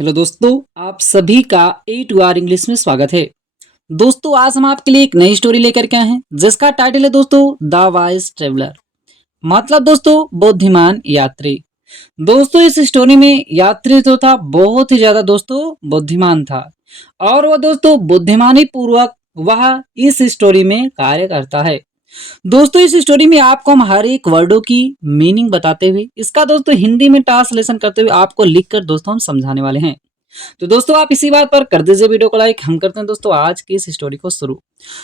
Hello दोस्तों, आप सभी का ए टू आर इंग्लिश में स्वागत है। दोस्तों, आज हम आपके लिए एक नई स्टोरी लेकर के आए हैं जिसका टाइटल है दोस्तों द वाइज ट्रेवलर। मतलब दोस्तों बुद्धिमान यात्री। दोस्तों, इस स्टोरी में यात्री जो था बहुत ही ज्यादा दोस्तों बुद्धिमान था और वह दोस्तों बुद्धिमानी पूर्वक वह इस स्टोरी में कार्य करता है। दोस्तों, इस स्टोरी में आपको हम हर एक वर्डों की मीनिंग बताते हुए इसका दोस्तों हिंदी में ट्रांसलेशन करते हुए आपको लिखकर दोस्तों हम समझाने वाले हैं। तो दोस्तों, आप इसी बात पर कर दीजिए वीडियो को लाइक। हम करते हैं दोस्तों आज की इस स्टोरी को शुरू।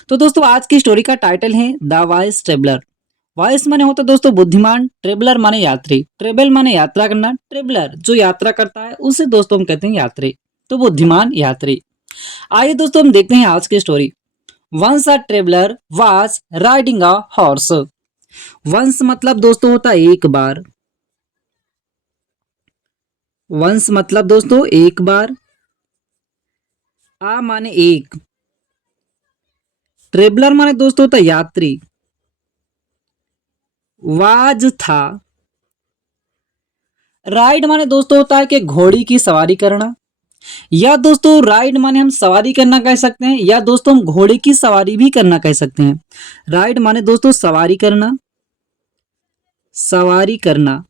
तो दोस्तों, आज की स्टोरी का टाइटल है द वाइस ट्रेवलर। वाइस माने होता है दोस्तों बुद्धिमान, ट्रेवलर माने यात्री, ट्रेवल माने यात्रा करना, ट्रेवलर जो यात्रा करता है उसे दोस्तों हम कहते हैं यात्री। तो बुद्धिमान यात्री। आइए दोस्तों हम देखते हैं आज की story. Once a traveller was riding a horse. Once मतलब दोस्तों होता है एक बार। वंस मतलब दोस्तों एक बार। आ माने एक। ट्रेवलर माने दोस्तों होता है यात्री। वाज था। राइड माने दोस्तों होता है कि घोड़ी की सवारी करना, या दोस्तों राइड माने हम सवारी करना कह सकते हैं, या दोस्तों हम घोड़े की सवारी भी करना कह सकते हैं। राइड माने दोस्तों सवारी करना, सवारी करना।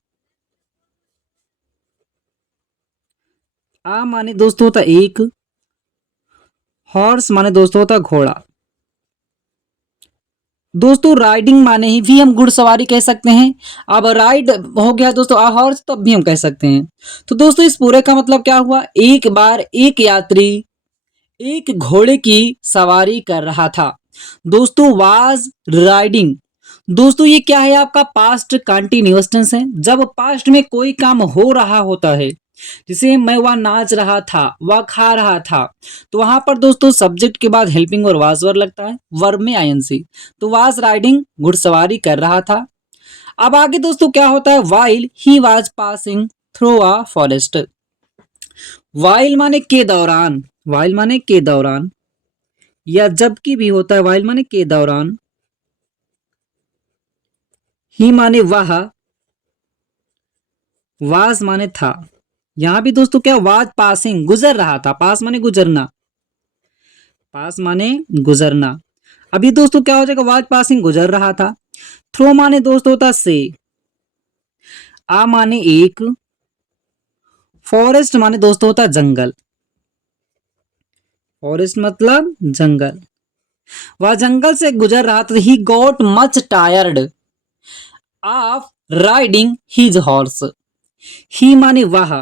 आ माने दोस्तों होता एक। हॉर्स माने दोस्तों होता घोड़ा। दोस्तों राइडिंग माने ही भी हम घुड़सवारी कह सकते हैं। अब राइड हो गया दोस्तों आ हॉर्स, तब भी हम कह सकते हैं। तो दोस्तों इस पूरे का मतलब क्या हुआ, एक बार एक यात्री एक घोड़े की सवारी कर रहा था। दोस्तों वाज राइडिंग। दोस्तों ये क्या है, आपका पास्ट कंटिन्यूअस टेंस है। जब पास्ट में कोई काम हो रहा होता है, जैसे मैं वह नाच रहा था, वह खा रहा था, तो वहां पर दोस्तों सब्जेक्ट के बाद हेल्पिंग और वाज वर्ब लगता है, वर्ब में आईएनसी। तो वाज राइडिंग घुड़सवारी कर रहा था। अब आगे दोस्तों क्या होता है, while he was passing through a forest. While माने के दौरान, वाइल माने के दौरान, या जबकि भी होता है वाइल माने के दौरान। ही माने वह, वाज माने था। यहां भी दोस्तों क्या, वाज पासिंग गुजर रहा था, पास माने गुजरना, पास माने गुजरना। अभी दोस्तों क्या हो जाएगा, वाज पासिंग गुजर रहा था। थ्रो माने दोस्तों होता से। आ माने एक। फॉरेस्ट माने दोस्तों होता जंगल। फॉरेस्ट मतलब जंगल। वह जंगल से गुजर रहा था। He got much tired of riding his horse. He माने वह।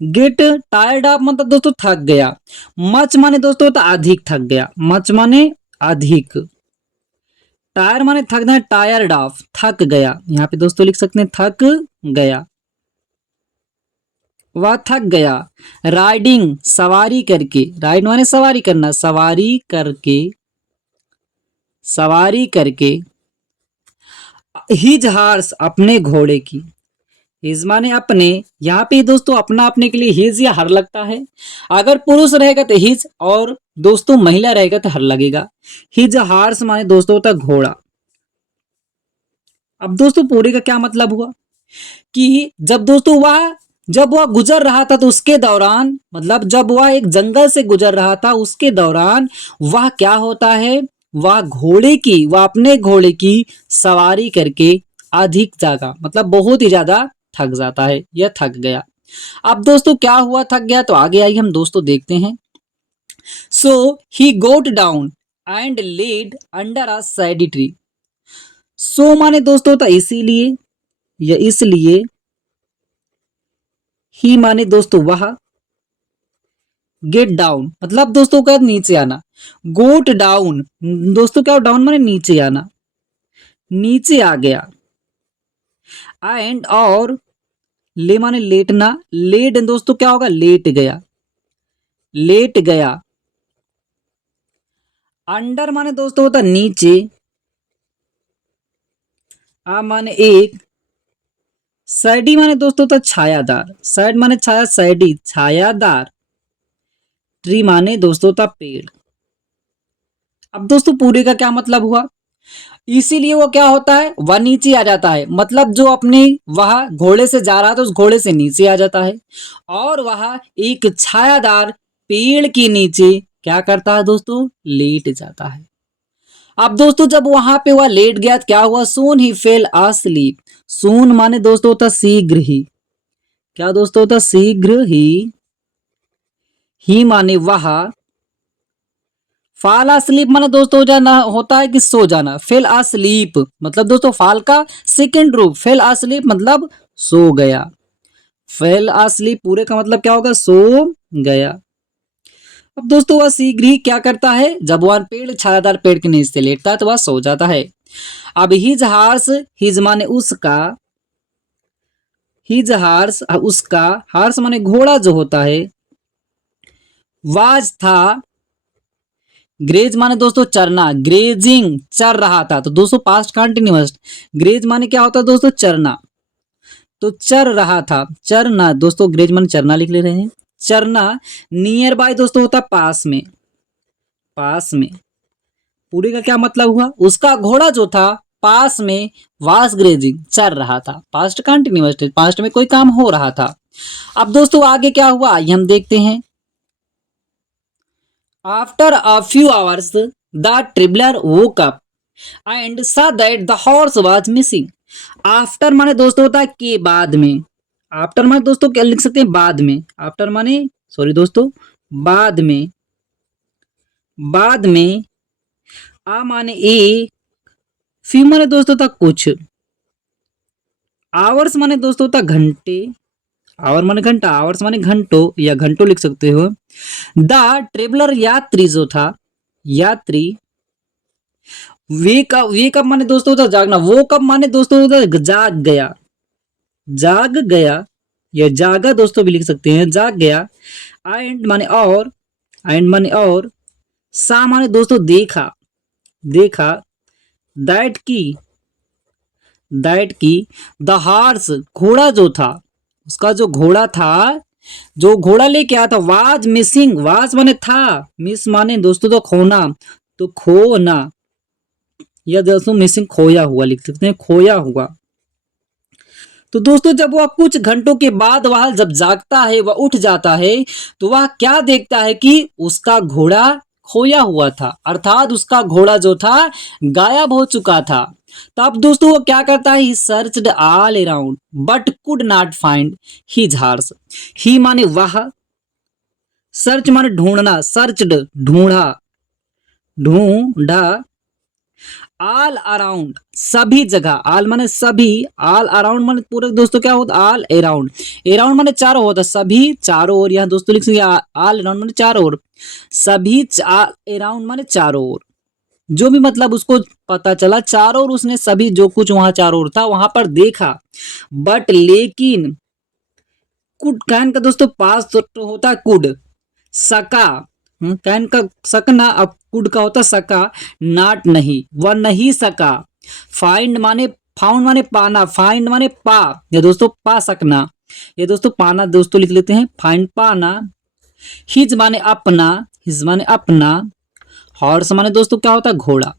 गेट टायर्ड ऑफ मतलब दोस्तों थक गया। मच माने दोस्तों होता अधिक थक गया, मच माने अधिक। टायर माने थकना, टायर्ड ऑफ थक गया। यहाँ पे दोस्तों लिख सकते हैं थक गया, वह थक गया। राइडिंग सवारी करके, राइड माने सवारी करना, सवारी करके, सवारी करके। हिज हार्स अपने घोड़े की। हिज माने अपने। यहाँ पे दोस्तों अपना अपने के लिए हिज या हर लगता है। अगर पुरुष रहेगा तो हिज, और दोस्तों महिला रहेगा तो हर लगेगा। हिज हार्स माने दोस्तों होता घोड़ा। अब दोस्तों पूरे का क्या मतलब हुआ कि जब वह गुजर रहा था तो उसके दौरान, मतलब जब वह एक जंगल से गुजर रहा था उसके दौरान वह क्या होता है, वह अपने घोड़े की सवारी करके अधिक ज्यादा मतलब बहुत ही ज्यादा थक जाता है या थक गया। अब दोस्तों क्या हुआ, थक गया, तो आगे आइए हम दोस्तों देखते हैं। So he got down and laid under a shady tree. So माने दोस्तों होता इसीलिए या इसलिए। ही माने दोस्तों वह। गेट डाउन मतलब दोस्तों क्या, नीचे आना। गोट डाउन दोस्तों क्या, डाउन माने नीचे आना, नीचे आ गया। एंड और ले माने लेटना, लेट दोस्तों क्या होगा, लेट गया, लेट गया। अंडर माने दोस्तों होता नीचे। आ माने एक। सैडी माने दोस्तों होता छायादार, सैड माने छाया, सैडी छायादार। ट्री माने दोस्तों होता पेड़। अब दोस्तों पूरे का क्या मतलब हुआ, इसीलिए वो क्या होता है, वह नीचे आ जाता है। मतलब जो अपनी वह घोड़े से जा रहा था उस घोड़े से नीचे आ जाता है और वह एक छायादार पेड़ के नीचे क्या करता है दोस्तों, लेट जाता है। अब दोस्तों जब वहां पे वह लेट गया तो क्या हुआ, सून ही फेल asleep। सून माने दोस्तों होता शीघ्र ही, क्या दोस्तों होता शीघ्र ही माने वह, फाल asleep माने दोस्तों हो जाना होता है कि सो जाना। फेल asleep मतलब दोस्तों फाल का सेकंड रूप, फेल asleep मतलब सो गया। फेल asleep पूरे का मतलब क्या होगा, सो गया। अब दोस्तों वह शीघ्र ही क्या करता है, जब वह पेड़ छायादार पेड़ के नीचे लेटता है तो वह सो जाता है। अब हिज हार्स, हिज माने उसका, हिज हार्स उसका, हार्स माने घोड़ा जो होता है, वाज था, ग्रेज माने दोस्तों चरना, ग्रेजिंग चर रहा था। तो दोस्तों पास्ट कंटिन्यूअस, ग्रेज माने क्या होता है दोस्तों, चरना। तो चर रहा था, चरना दोस्तों, ग्रेज माने चरना लिख ले रहे हैं। चरना नियर बाय दोस्तों होता पास में, पास में। पूरे का क्या मतलब हुआ, उसका घोड़ा जो था पास में वास ग्रेजिंग चल रहा था। पास्ट कंटिन्यूअस, पास्ट में कोई काम हो रहा था। अब दोस्तों आगे क्या हुआ आइए हम देखते हैं। After a few hours the traveller woke up and saw that the horse was missing. After माने दोस्तों होता है के बाद में, आफ्टर माने दोस्तों क्या लिख सकते हैं, बाद में। आफ्टर माने सॉरी दोस्तों, बाद में, बाद में। आ माने ए, फ्यू माने दोस्तों था कुछ, आवर्स माने दोस्तों होता घंटे, आवर माने घंटा, आवर्स माने घंटों या घंटों लिख सकते हो। द ट्रेवलर यात्री जो था, यात्री। वेकअप माने दोस्तों होता जागना, वो कब माने दोस्तों होता जाग गया, जाग गया या जागा दोस्तों भी लिख सकते हैं, जाग गया। एंड माने और, एंड माने और, सा माने दोस्तों देखा, देखा। दैट की, दैट की, द हार्स घोड़ा जो था, उसका जो घोड़ा था, जो घोड़ा लेके आया था, वाज मिसिंग, वाज माने था, मिस माने दोस्तों तो खोना, तो खोना या दोस्तों मिसिंग खोया हुआ लिख सकते हैं, खोया हुआ। तो दोस्तों जब वह कुछ घंटों के बाद वह जब जागता है, वह उठ जाता है, तो वह क्या देखता है कि उसका घोड़ा खोया हुआ था, अर्थात उसका घोड़ा जो था गायब हो चुका था। तब दोस्तों वो क्या करता है, he searched all around but could not find his horse. He माने वह, सर्च माने ढूंढना, सर्चड ढूंढा, ढूंढा। ऑल अराउंड सभी जगह, ऑल माने सभी, ऑल अराउंड माने पूरे दोस्तों क्या होता, ऑल अराउंड, अराउंड माने चारों होता, सभी चारों ओर। यहाँ दोस्तों लिख सकते ऑल अराउंड माने चारों ओर, सभी अराउंड माने चारों ओर। जो भी मतलब उसको पता चला, चारों ओर उसने सभी जो कुछ वहां चारों ओर था वहां पर देखा। बट लेकिन, कुड कैन का दोस्तों पास तो होता है कुड, सका, कैन का सकना, अब कुड का होता सका, नॉट नहीं, वह नहीं सका। फाइंड माने, फाउंड माने पाना, फाइंड माने पा या दोस्तों पा सकना, ये दोस्तों पाना दोस्तों लिख लेते हैं, फाइंड पाना। हिज माने अपना, हिज माने अपना। हॉर्स माने दोस्तों क्या होता है, घोड़ा।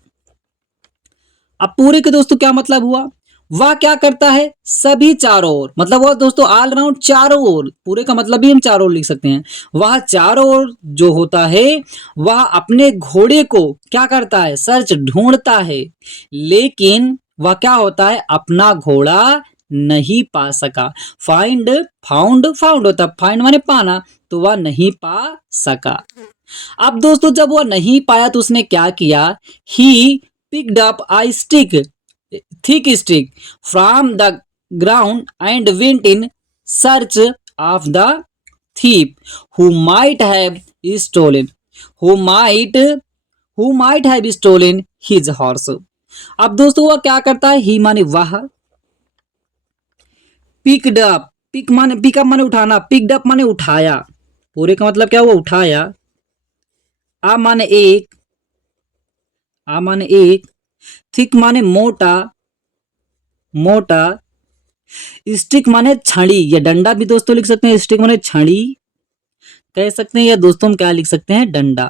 अब पूरे के दोस्तों क्या मतलब हुआ, वह क्या करता है, सभी चारों ओर, मतलब वह दोस्तों ऑल राउंड चारों ओर, पूरे का मतलब भी हम चारों ओर लिख सकते हैं। वह चारों ओर जो होता है वह अपने घोड़े को क्या करता है, सर्च ढूंढता है, लेकिन वह क्या होता है, अपना घोड़ा नहीं पा सका। फाइंड, फाउंड, फाउंड होता, फाइंड माने पाना, तो वह नहीं पा सका। अब दोस्तों जब वह नहीं पाया तो उसने क्या किया, ही picked up a stick, thick stick from the ground and went in search of the thief who might have stolen, who might have stolen his horse। अब दोस्तों वह क्या करता है, ही माने वह, पिकड अप, पिक माने पिकअप माने उठाना, पिकड अप माने उठाया, पूरे का मतलब क्या हुआ, उठाया। आ माने एक, आ माने एक, थिक माने मोटा, मोटा। स्टिक माने छड़ी या डंडा भी दोस्तों लिख सकते हैं, स्टिक माने छड़ी कह सकते हैं, या दोस्तों हम क्या लिख सकते हैं, डंडा।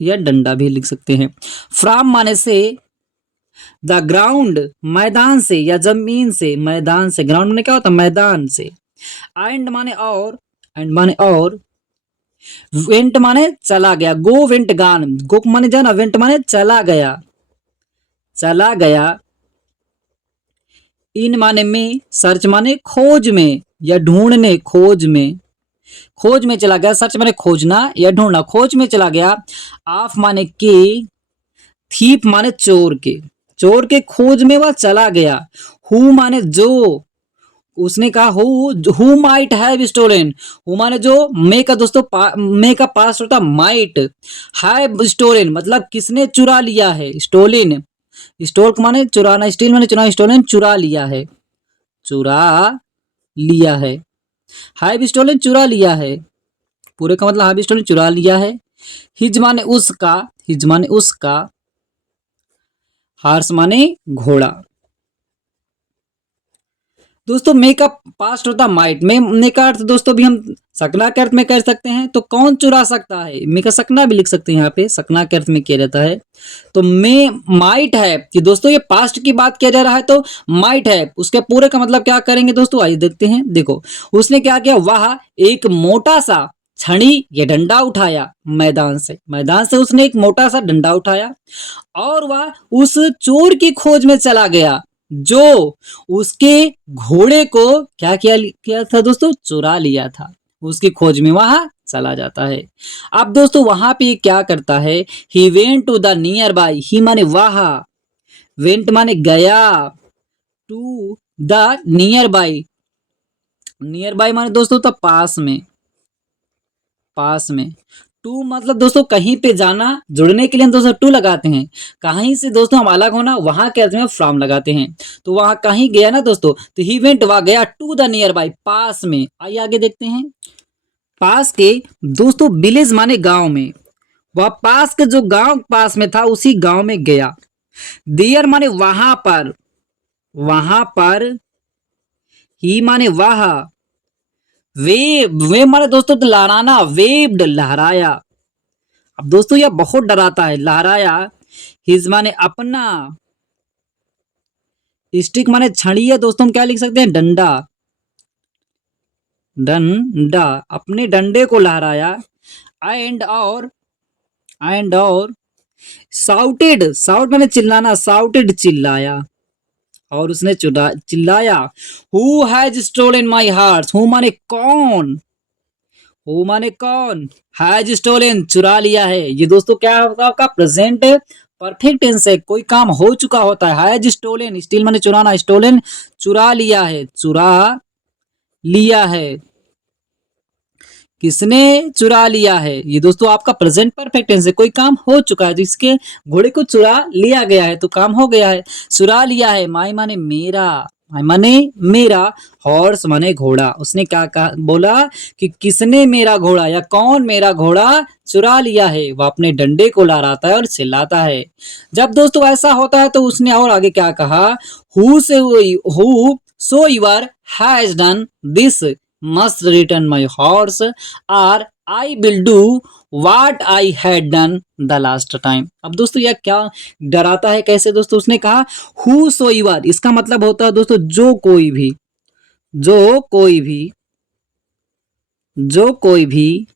या डंडा भी लिख सकते हैं। फ्रॉम माने से, द ग्राउंड मैदान से या जमीन से, मैदान से, ग्राउंड में क्या होता है मैदान से। एंड माने और, एंड माने और, वेंट माने चला गया, गो वेंट गान, गो माने जाना, वेंट माने चला गया, चला गया। इन माने में, सर्च माने खोज में या ढूंढने, खोज में, खोज में चला गया, सर्च माने खोजना या ढूंढना, खोज में चला गया। ऑफ माने के, थीप माने चोर के, चोर के खोज में वह चला गया। हु माने जो, उसने कहा who might have stolen, who माने जो, मे का दोस्तों मे का पास्ट होता माइट, हैव स्टोलन मतलब किसने चुरा लिया है, स्टोलन, स्टोल माने चुराना, स्टील माने चुराना, स्टोलन चुरा लिया है, चुरा लिया है। हैव स्टोलन चुरा लिया है, पूरे का मतलब हैव स्टोलन चुरा लिया है। हिज माने उसका, हिज माने उसका, हॉर्स माने घोड़ा। दोस्तों मे का पास्ट होता माइट, मे का अर्थ दोस्तों भी हम सकना के अर्थ में कर सकते हैं, तो कौन चुरा सकता है, मे का सकना भी लिख सकते हैं, यहाँ पे सकना के अर्थ में किया जाता है। तो मे माइट है कि दोस्तों ये पास्ट की बात किया जा रहा है, तो माइट है उसके पूरे का मतलब क्या करेंगे दोस्तों, आइए देखते हैं। देखो उसने क्या किया, वह एक मोटा सा छड़ी या डंडा उठाया मैदान से, मैदान से उसने एक मोटा सा डंडा उठाया और वह उस चोर की खोज में चला गया जो उसके घोड़े को क्या किया था दोस्तों, चुरा लिया था, उसकी खोज में वहां चला जाता है। अब दोस्तों वहां पे क्या करता है, he went to the nearby, he माने वहां, वेंट माने गया, to the nearby, nearby माने दोस्तों तो पास में, पास में। टू मतलब दोस्तों कहीं पे जाना, जुड़ने के लिए हम दोस्तों टू लगाते हैं, कहीं से दोस्तों हम अलग होना, वहां के अर्थ में फ्रॉम लगाते हैं। तो वहां कहीं गया ना दोस्तों, तो ही वेंट वहां गया, टू द नियर बाई पास में। आइए आगे देखते हैं। पास के दोस्तों विलेज माने गांव में, वह पास के जो गांव पास में था उसी गांव में गया। देयर माने वहां पर, वहां पर। ही माने वह, वे माने दोस्तों तो लहराना, वेव्ड लहराया। अब दोस्तों यह बहुत डराता है, लहराया। हिज माने अपना, स्टिक माने छड़ी है दोस्तों, हम क्या लिख सकते हैं डंडा, डंडा, अपने डंडे को लहराया। एंड और, एंड और, साउटेड, साउट माने चिल्लाना, साउटेड चिल्लाया, और उसने चिल्लाया। Who has stolen my heart, who माने कौन, हु माने कौन, हैज स्टोलन चुरा लिया है। ये दोस्तों क्या होगा आपका प्रेजेंट परफेक्ट टेंस है, कोई काम हो चुका होता है। हैज स्टोलन, स्टील माने चुराना, स्टोलन चुरा लिया है, चुरा लिया है। किसने चुरा लिया है, ये दोस्तों आपका प्रेजेंट परफेक्ट टेंस है, कोई काम हो चुका है तो इसके घोड़े को चुरा लिया गया है तो काम हो गया है, चुरा लिया है। माई माने मेरा, माई माने मेरा, हॉर्स माने घोड़ा। उसने क्या कहा, बोला कि किसने मेरा घोड़ा या कौन मेरा घोड़ा चुरा लिया है, वह अपने डंडे को लहराता है और चिल्लाता है। जब दोस्तों ऐसा होता है तो उसने और आगे क्या कहा, हु से, whosoever has done this must return my horse or I will do what I had done the last time। अब दोस्तों यह क्या डराता है, कैसे दोस्तों, उसने कहा whosoever, इसका मतलब होता है दोस्तों जो कोई भी, जो कोई भी, जो कोई भी।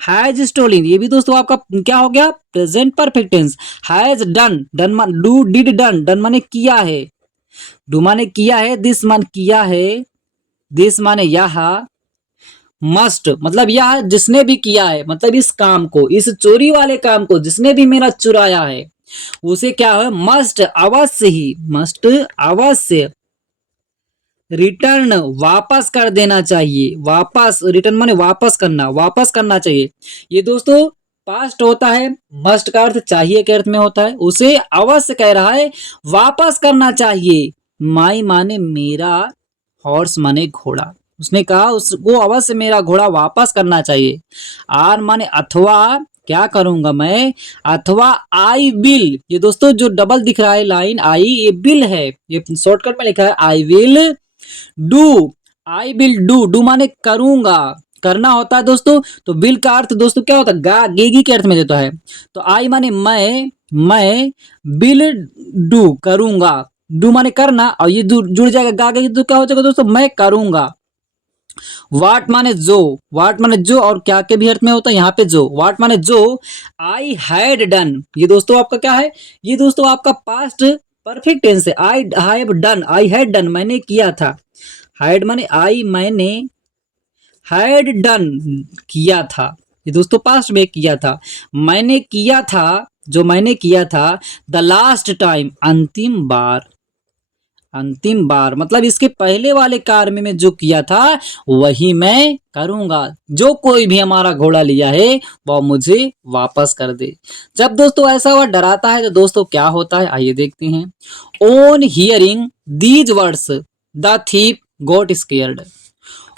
हैज स्टोलन, ये भी दोस्तों आपका क्या हो गया present perfect tense. Has done, done मान डू, डिड डन, डन माने किया है, डू माने किया है, दिस मान किया है, दिस माने यह, मस्ट मतलब यह जिसने भी किया है, मतलब इस काम को, इस चोरी वाले काम को जिसने भी मेरा चुराया है उसे क्या है, मस्ट अवश्य ही, मस्ट अवश्य, रिटर्न वापस कर देना चाहिए, वापस, रिटर्न माने वापस करना, वापस करना चाहिए। ये दोस्तों पास्ट होता है, मस्ट का अर्थ चाहिए के अर्थ में होता है, उसे अवश्य कह रहा है वापस करना चाहिए। माई माने मेरा, हॉर्स माने घोड़ा, उसने कहा उसको अवश्य मेरा घोड़ा वापस करना चाहिए। आर माने अथवा, क्या करूंगा मैं, अथवा आई विल, ये दोस्तों जो डबल दिख रहा है लाइन आई, ये बिल है, ये शॉर्टकट में लिखा है I will do, I will do, do माने करूंगा, करना होता है दोस्तों, तो विल का अर्थ दोस्तों क्या होता है, गा गेगी के अर्थ में देता है। तो आई माने मैं विल डू करूंगा, डू माने करना, और ये जुड़ जाएगा गा गेगी तो क्या हो जाएगा दोस्तों, मैं करूंगा। वाट माने जो, वाट माने जो, और क्या के भी अर्थ में होता है यहाँ पे जो, वाट माने जो आई हैड डन, ये दोस्तों आपका क्या है, ये दोस्तों आपका पास्ट परफेक्ट टेंस है। I have done, I had done मैंने किया था, हैड माने आई मैंने, हैड डन किया था, ये दोस्तों पास्ट में किया था, मैंने किया था, जो मैंने किया था, द लास्ट टाइम अंतिम बार, अंतिम बार मतलब इसके पहले वाले कार्य में जो किया था वही मैं करूंगा। जो कोई भी हमारा घोड़ा लिया है वह मुझे वापस कर दे। जब दोस्तों ऐसा वह डराता है तो दोस्तों क्या होता है, आइए देखते हैं। On hearing these words the thief got scared.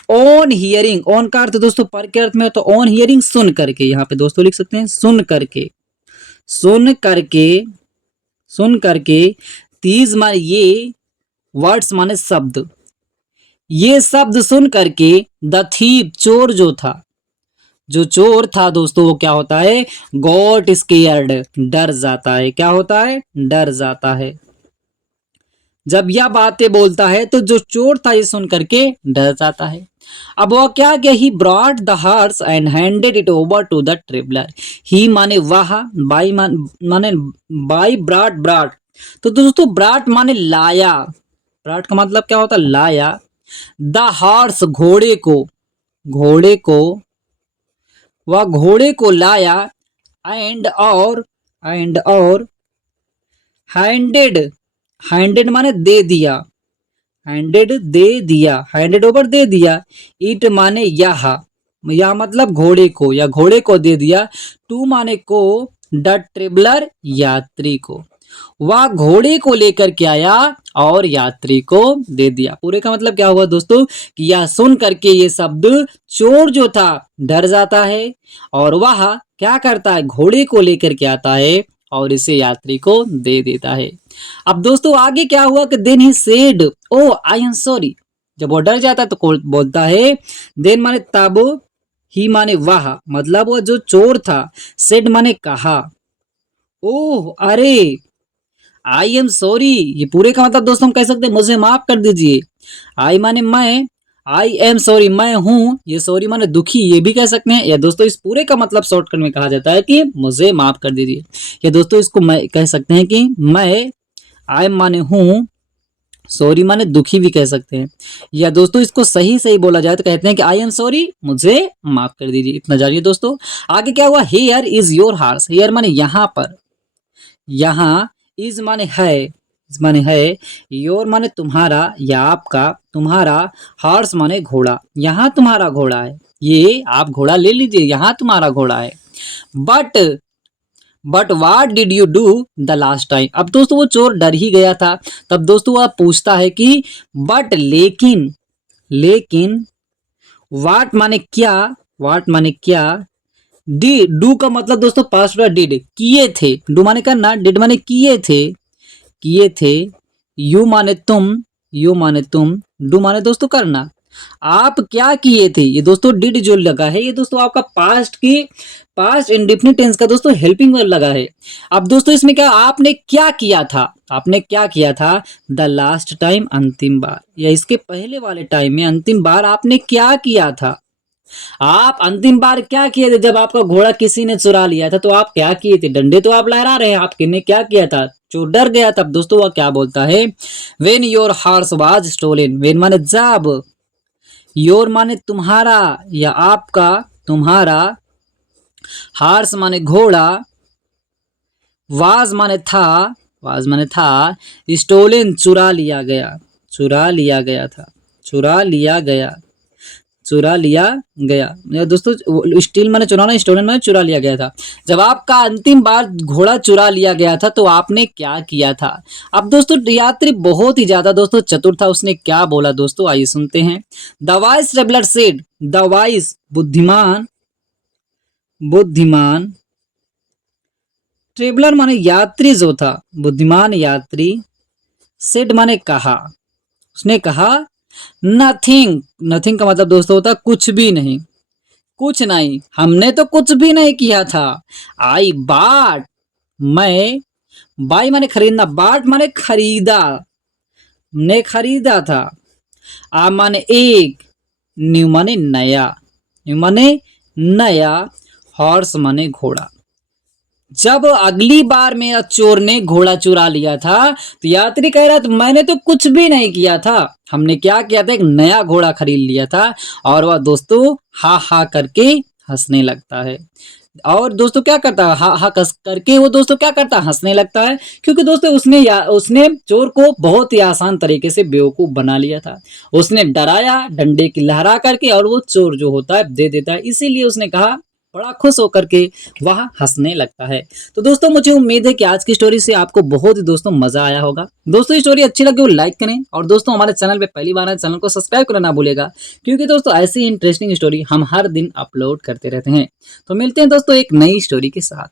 On hearing, on का अर्थ दोस्तों पर के अर्थ में हो, तो ऑन हियरिंग सुन करके, यहाँ पे दोस्तों लिख सकते हैं सुन करके, सुन करके, सुन करके, तीज मान ये वर्ड्स माने शब्द, ये शब्द सुन करके द थीप चोर जो था, जो चोर था दोस्तों वो क्या होता है, गॉट स्केयर्ड डर जाता है, क्या होता है, डर जाता है। जब यह बातें बोलता है तो जो चोर था ये सुन करके डर जाता है। अब वह क्या किया, he brought the horse and handed it over to the traveller. He माने वह, बाई माने बाई, ब्राट ब्राट, तो दोस्तों ब्राट माने लाया, ब्राट का मतलब क्या होता है, लाया। द हॉर्स घोड़े को, घोड़े को, वह घोड़े को लाया, एंड और हैंडेड, हैंडेड माने दे दिया, हैंडेड दे दिया, हैंडेड ओवर दे दिया, इट माने यह मतलब घोड़े को या घोड़े को दे दिया, टू माने को, द ट्रेवलर यात्री को, वह घोड़े को लेकर के आया और यात्री को दे दिया। पूरे का मतलब क्या हुआ दोस्तों कि यह सुन करके ये शब्द चोर जो था डर जाता है और वह क्या करता है, घोड़े को लेकर के आता है और इसे यात्री को दे देता है। अब दोस्तों आगे क्या हुआ कि then he said oh I am sorry, जब वो डर जाता है तो बोलता है देन माने तब, ही माने वह मतलब वो जो चोर था, सेड माने कहा, ओह अरे, आई एम सॉरी, ये पूरे का मतलब दोस्तों हम कह सकते हैं मुझे माफ कर दीजिए। आई माने मैं, आई एम सॉरी मैं हूं, ये सॉरी माने दुखी, ये भी कह सकते हैं। या दोस्तों इस पूरे का मतलब शॉर्टकट में कहा जाता है कि मुझे माफ कर दीजिए। या दोस्तों इसको मैं कह सकते हैं कि मैं, आई माने हूं, सॉरी माने दुखी भी कह सकते हैं। या दोस्तों इसको सही सही बोला जाए तो कहते हैं कि आई एम सॉरी, मुझे माफ कर दीजिए। इतना जानिए दोस्तों। आगे क्या हुआ, here is your horse, here माने यहाँ पर, यहाँ, इज माने है, इज माने है, योर माने तुम्हारा या आपका, तुम्हारा, हॉर्स माने घोड़ा, यहाँ तुम्हारा घोड़ा है, ये आप घोड़ा ले लीजिए, यहाँ तुम्हारा घोड़ा है। But what did you do the last time. अब दोस्तों वो चोर डर ही गया था। तब दोस्तों वह पूछता है कि बट लेकिन, लेकिन, वाट माने क्या, वाट माने क्या, डी डू का मतलब दोस्तों पास्ट वाला डिड, किए थे, डू माने करना, डिड माने किए थे, किए थे, यू माने तुम, यू माने तुम, डू माने दोस्तों करना, आप क्या किए थे, ये दोस्तों डिड जो लगा है ये दोस्तों आपका पास्ट की, पास्ट इंडेफिनिट टेंस का दोस्तों हेल्पिंग वर्ब लगा है। अब दोस्तों इसमें क्या, आपने क्या किया था, आपने क्या किया था, द लास्ट टाइम अंतिम बार, या इसके पहले वाले टाइम में अंतिम बार आपने क्या किया था। आप अंतिम बार क्या किए थे, जब आपका घोड़ा किसी ने चुरा लिया था तो आप क्या किए थे, डंडे तो आप लहरा रहे हैं, आपने क्या किया था, चोर डर गया। तब दोस्तों वह क्या बोलता है, when your horse was stolen, when माने जब, योर माने तुम्हारा या आपका, तुम्हारा, हॉर्स माने घोड़ा, वाज माने था, वाज माने था, स्टोलन चुरा लिया गया, चुरा लिया गया था, चुरा लिया गया, चुरा लिया गया। या दोस्तों स्टील माने चुराना, स्टोलन माने चुरा लिया गया था। जब आपका अंतिम बार घोड़ा चुरा लिया गया था तो आपने क्या किया था। अब दोस्तों यात्री बहुत ही ज्यादा दोस्तों चतुर था, उसने क्या बोला दोस्तों आइए सुनते हैं। The vice traveller said, the vice बुद्धिमान, बुद्धिमान, ट्रेवलर माने यात्री जो था, बुद्धिमान यात्री, सेड माने कहा, उसने कहा, नथिंग, नथिंग का मतलब दोस्तों होता है कुछ भी नहीं, कुछ नहीं, हमने तो कुछ भी नहीं किया था। आई बाट, मैं, बाई माने खरीदना, बाट माने खरीदा, ने खरीदा था। आ माने एक, न्यू माने नया, न्यू माने नया, हॉर्स माने घोड़ा। जब अगली बार मेरा चोर ने घोड़ा चुरा लिया था तो यात्री कह रहा था मैंने तो कुछ भी नहीं किया था, हमने क्या किया था, एक नया घोड़ा खरीद लिया था। और वह दोस्तों हा हा करके हंसने लगता है। और दोस्तों क्या करता है, हा हा कस करके वो दोस्तों क्या करता है, हंसने लगता है। क्योंकि दोस्तों उसने चोर को बहुत ही आसान तरीके से बेवकूफ बना लिया था। उसने डराया डंडे की लहरा करके और वो चोर जो होता है दे देता है, इसीलिए उसने कहा, बड़ा खुश होकर के वह हंसने लगता है। तो दोस्तों मुझे उम्मीद है कि आज की स्टोरी से आपको बहुत ही दोस्तों मजा आया होगा। दोस्तों ये स्टोरी अच्छी लगी हो लाइक करें, और दोस्तों हमारे चैनल पे पहली बार है चैनल को सब्सक्राइब करना ना भूलेगा, क्योंकि दोस्तों ऐसी इंटरेस्टिंग स्टोरी हम हर दिन अपलोड करते रहते हैं। तो मिलते हैं दोस्तों एक नई स्टोरी के साथ।